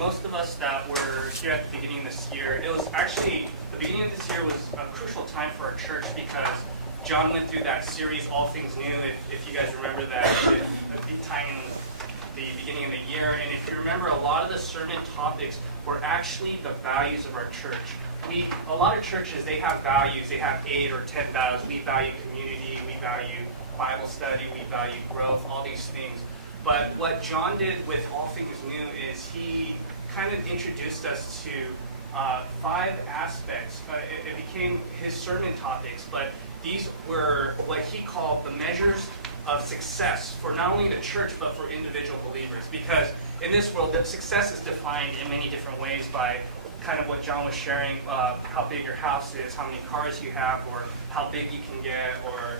most of us that were here at the beginning of this year, it was actually, the beginning of this year was a crucial time for our church because John went through that series, All Things New, if you guys remember that, tying in the beginning of the year. And if you remember, a lot of the sermon topics were actually the values of our church. A lot of churches, they have values. They have 8 or 10 values. We value community, we value Bible study, we value growth, all these things. But what John did with All Things New is he kind of introduced us to 5 aspects. It became his sermon topics, but these were what he called the measures of success for not only the church, but for individual believers. Because in this world, the success is defined in many different ways by kind of what John was sharing, how big your house is, how many cars you have, or how big you can get, or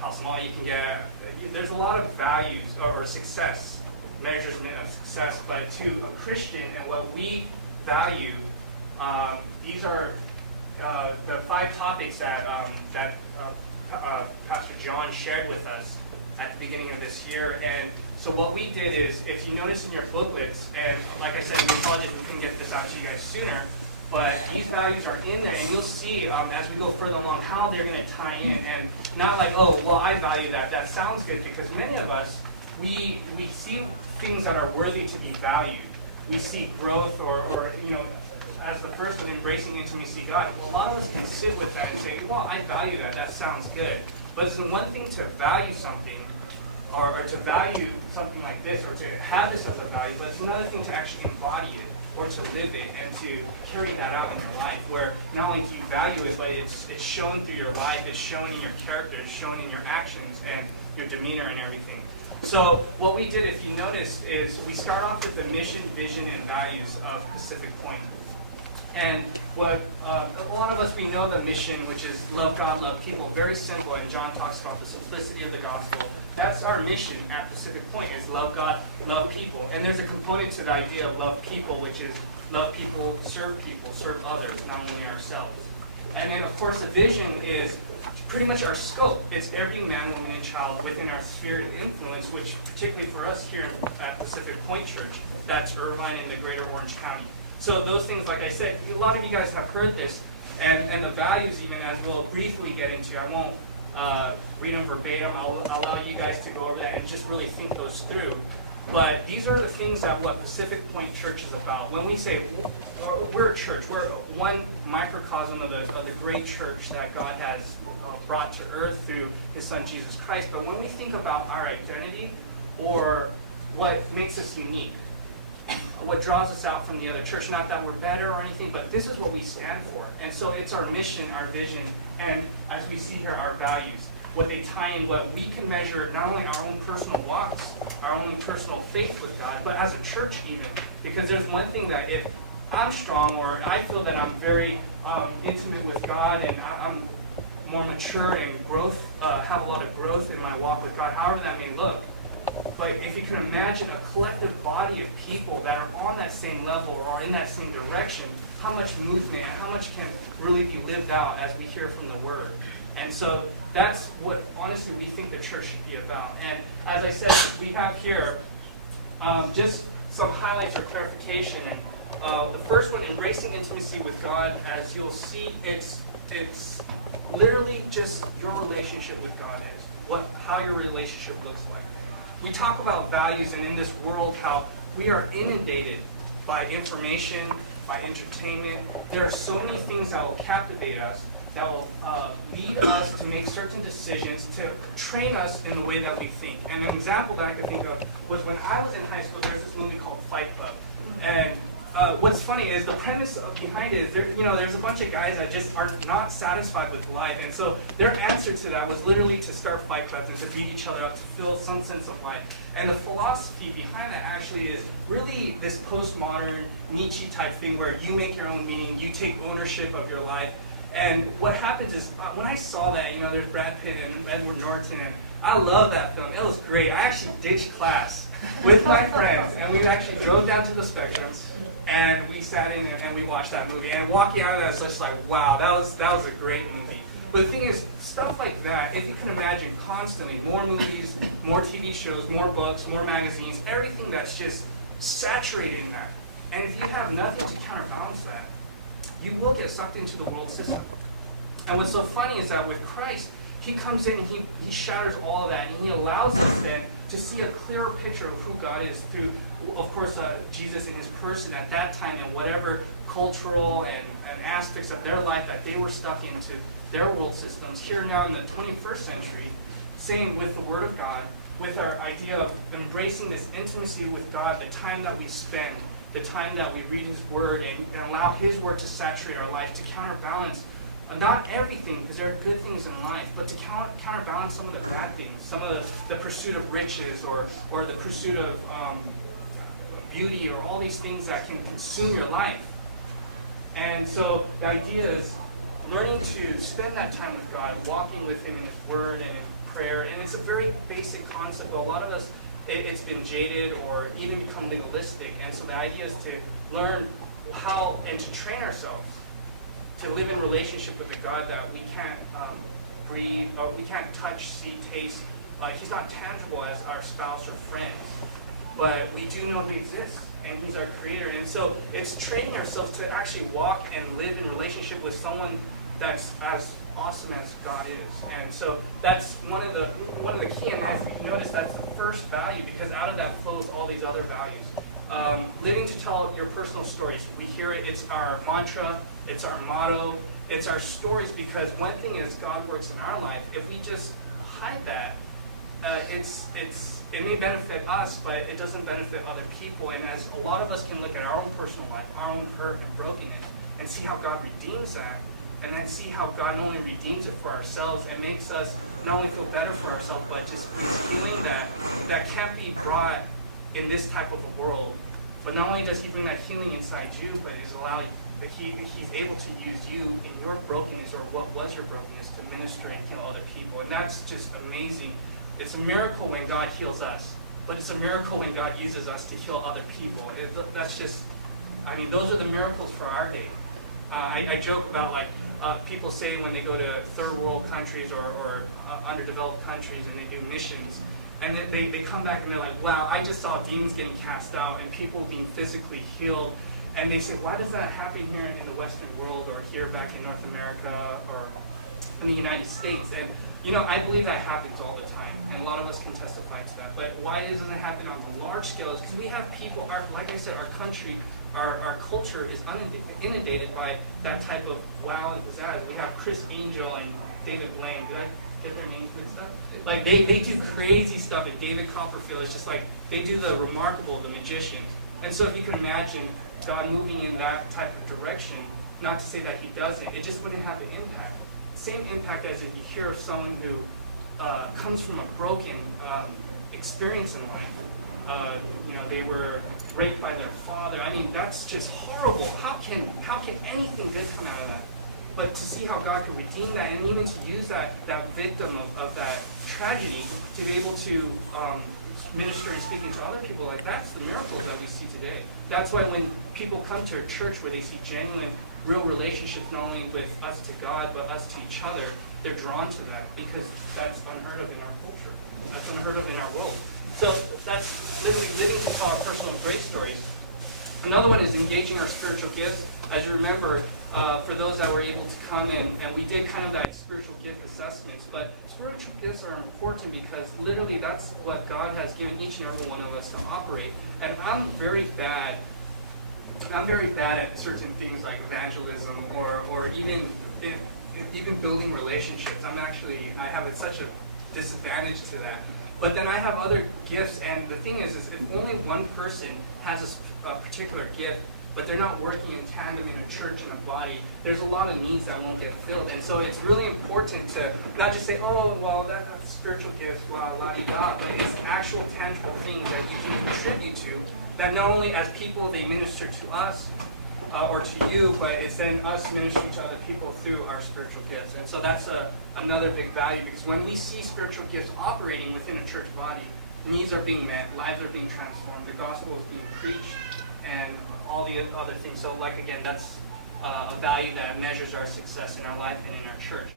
how small you can get. There's a lot of values or success, measurement of success, but to a Christian and what we value, these are the 5 topics that Pastor John shared with us at the beginning of this year. And so what we did is, if you notice in your booklets, and like I said, we apologize we couldn't get this out to you guys sooner, but these values are in there, and you'll see as we go further along how they're going to tie in, and not like, oh, well, I value that. That sounds good, because many of us, we see things that are worthy to be valued. We see growth, or as the first one, embracing intimacy with God. Well, a lot of us can sit with that and say, well, I value that. That sounds good. But it's one thing to value something, or to value something like this, or to have this as a value, but it's another thing to actually embody it, or to live it, and to carry that out in your life, where not only do you value it, but it's shown through your life, it's shown in your character, it's shown in your actions, and your demeanor and everything. So what we did, if you notice, is we start off with the mission, vision, and values of Pacific Point. And what a lot of us, we know the mission, which is love God, love people, very simple, and John talks about the simplicity of the gospel. That's our mission at Pacific Point, is love God, love people. And there's a component to the idea of love people, which is love people, serve others, not only ourselves. And then, of course, the vision is pretty much our scope. It's every man, woman, and child within our sphere of influence, which particularly for us here at Pacific Point Church, that's Irvine and the greater Orange County. So those things, like I said, a lot of you guys have heard this, and the values even, as we'll briefly get into. I won't read them verbatim. I'll allow you guys to go over that and just really think those through. But these are the things that what Pacific Point Church is about. When we say we're a church, we're one microcosm of the great church that God has brought to earth through His Son Jesus Christ. But when we think about our identity, or what makes us unique, what draws us out from the other church, not that we're better or anything, but this is what we stand for. And so it's our mission, our vision, and as we see here, our values, what they tie in, what we can measure, not only our own personal walks, our own personal faith with God, but as a church even. Because there's one thing that if I'm strong, or I feel that I'm very intimate with God, and I'm more mature and have a lot of growth in my walk with God, however that may look, but if you can imagine a collective body of people that are on that same level or in that same direction, how much movement and how much can really be lived out as we hear from the Word. And so that's what, honestly, we think the church should be about. And as I said, we have here just some highlights or clarification. And the first one, embracing intimacy with God. As you'll see, it's literally just your relationship with God is, how your relationship looks like. We talk about values, and in this world, how we are inundated by information, by entertainment. There are so many things that will captivate us, that will lead us to make certain decisions, to train us in the way that we think. And an example that I could think of was when I was in high school, there's this movie called Fight Club. And what's funny is the premise behind it is there's a bunch of guys that just are not satisfied with life, and so their answer to that was literally to start fight clubs and to beat each other up, to feel some sense of life. And the philosophy behind that actually is really this postmodern Nietzsche type thing, where you make your own meaning, you take ownership of your life. And what happens is when I saw that, there's Brad Pitt and Edward Norton, and I love that film. It was great. I actually ditched class with my friends, and we actually drove down to the Spectrums. And we sat in and we watched that movie. And walking out of that, it's just like, wow, that was a great movie. But the thing is, stuff like that, if you can imagine constantly, more movies, more TV shows, more books, more magazines, everything that's just saturated in that. And if you have nothing to counterbalance that, you will get sucked into the world system. And what's so funny is that with Christ, he comes in and he shatters all of that, and he allows us then to see a clearer picture of who God is through, of course, Jesus in his person at that time, and whatever cultural and aspects of their life that they were stuck into their world systems. Here now in the 21st century, same with the Word of God, with our idea of embracing this intimacy with God, the time that we spend, the time that we read his Word and allow his Word to saturate our life, to counterbalance not everything, because there are good things in life, but to counterbalance some of the bad things, some of the pursuit of riches or the pursuit of beauty, or all these things that can consume your life. And so the idea is learning to spend that time with God, walking with him in his Word and in prayer. And it's a very basic concept, but a lot of us, it's been jaded or even become legalistic. And so the idea is to learn how and to train ourselves to live in relationship with a God that we can't breathe, or we can't touch, see, taste. He's not tangible as our spouse or friends, but we do know he exists, and he's our creator. And so it's training ourselves to actually walk and live in relationship with someone that's as awesome as God is. And so that's one of the key, and as you notice, that's the first value, because out of that flows all these other values. Living to tell your personal stories. We hear it, it's our mantra, it's our motto, it's our stories, because one thing is God works in our life. If we just hide that, it may benefit us, but it doesn't benefit other people. And as a lot of us can look at our own personal life, our own hurt and brokenness, and see how God redeems that, and then see how God not only redeems it for ourselves and makes us not only feel better for ourselves, but just brings healing that can't be brought in this type of a world. But not only does he bring that healing inside you, but he's able to use you in your brokenness, or what was your brokenness, to minister and heal other people. And that's just amazing. It's a miracle when God heals us, but it's a miracle when God uses us to heal other people. Those are the miracles for our day. I joke about, people say when they go to third world countries or underdeveloped countries and they do missions, and then they come back and they're like, wow, I just saw demons getting cast out and people being physically healed. And they say, why does that happen here in the Western world, or here back in North America, or in the United States? And I believe that happens all the time, and a lot of us can testify to that. But why doesn't it happen on the large scale? Is because we have people, like I said, our country, our culture is inundated by that type of wow and pizzazz. We have Chris Angel and David Blaine. Did I get their names mixed up? They do crazy stuff, and David Copperfield is just they do the remarkable, the magicians. And so if you can imagine God moving in that type of direction, not to say that he doesn't, it just wouldn't have the impact. Same impact as if you hear of someone who comes from a broken experience in life. They were raped by their father. That's just horrible. How can anything good come out of that? But to see how God can redeem that, and even to use that victim of that tragedy to be able to minister and speaking to other people, that's the miracles that we see today. That's why when people come to a church where they see genuine, real relationships, not only with us to God, but us to each other, they're drawn to that, because that's unheard of in our culture. That's unheard of in our world. So that's literally living to tell our personal grace stories. Another one is engaging our spiritual gifts. As you remember, for those that were able to come in, and we did kind of that spiritual gift assessments, but spiritual gifts are important because literally that's what God has given each and every one of us to operate. And I'm very bad at certain things like evangelism or even building relationships. I have such a disadvantage to that. But then I have other gifts, and the thing is if only one person has a particular gift, but they're not working in tandem in a church, in a body, there's a lot of needs that won't get filled. And so it's really important to not just say, oh, well, that's spiritual gifts, blah, la-di-da, but it's actual tangible things that you can contribute to, that not only as people they minister to us or to you, but it's then us ministering to other people through our spiritual gifts. And so that's another big value, because when we see spiritual gifts operating within a church body, needs are being met, lives are being transformed, the gospel is being preached, and all the other things. So again, that's a value that measures our success in our life and in our church.